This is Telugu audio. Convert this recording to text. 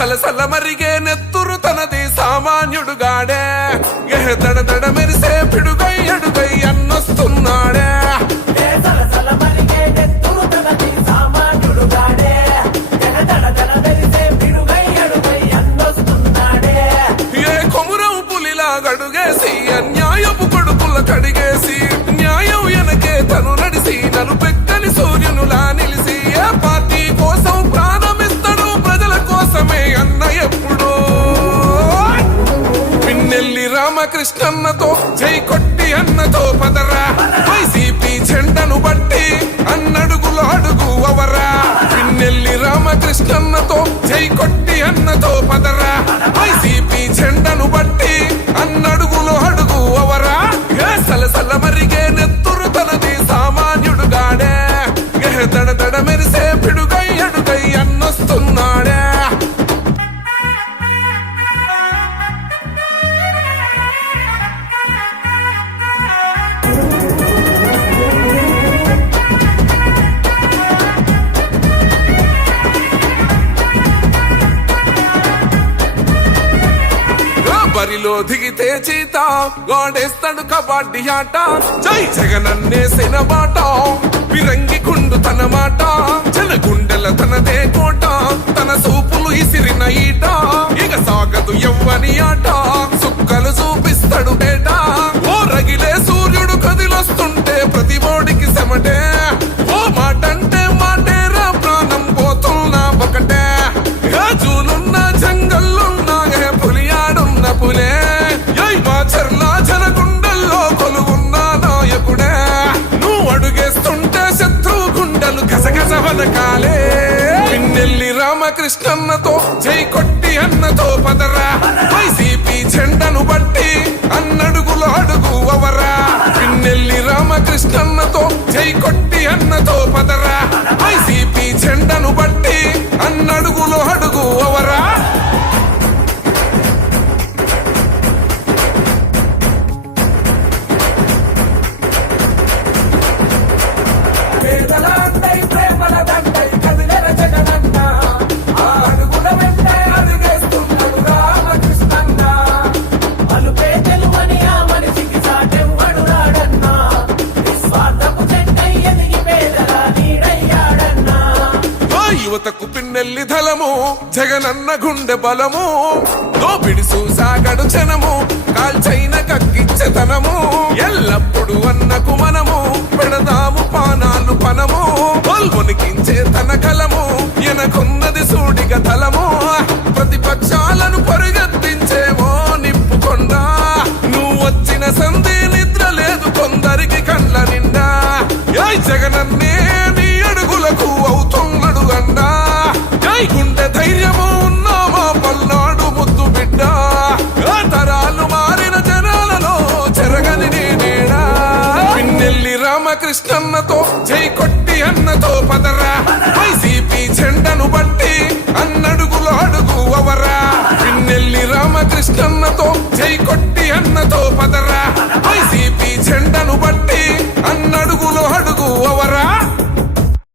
సలసల మరిగే నెత్తురు తనది దడ దడ మెరిసే పిడుగై అడుగై అన్నొస్తున్నాడే. కొమురం పులిలా గడుగేసి అన్యాయపు కొడుకుల కడిగేసి రామకృష్ణన్నతో జై కొట్టి అన్నతో పదరా. వైసీపీ జెండను బట్టి అన్నడుగులు అడుగు అవరా. బరిలో దిగితే చీత. గోడేస్తాడు కబడ్డీ ఆట. జై జగనన్నే మాట విరంగి కుండు తన మాట. జన గుండెల తనదే కోట. తన సూపులు ఇసిరిన ఈట. ఇక సాగదు ఎవ్వని ఆట. సుక్కలు చూపిస్తాడు రామకృష్ణన్నతో జై కొట్టి అన్నతో పదరా. వైసీపీ జెండను బట్టి అన్న పిన్నెల్లి ధలము జగనన్న గుండె బలము దోపిడి సూసాగడు జనము కాల్చైన కక్కిచ్చతనము ఎల్లప్పుడు అన్నకు మనము పెడదాము పానాలు పనము పల్మునికి గుండె ధైర్యము ఉన్నావా పల్నాడు ముద్దు బిడ్డ? తరాలు మారిన జనాలలో జరగని నేనేడా పిన్నెల్లి రామకృష్ణన్నతో జై కొట్టి అన్నతో పదరా? వైసీపీ జెండను బట్టి అన్నడుగులు అడుగు అవరా పిన్నెల్లి రామకృష్ణన్నతో జై కొట్టి అన్నతో పదరా?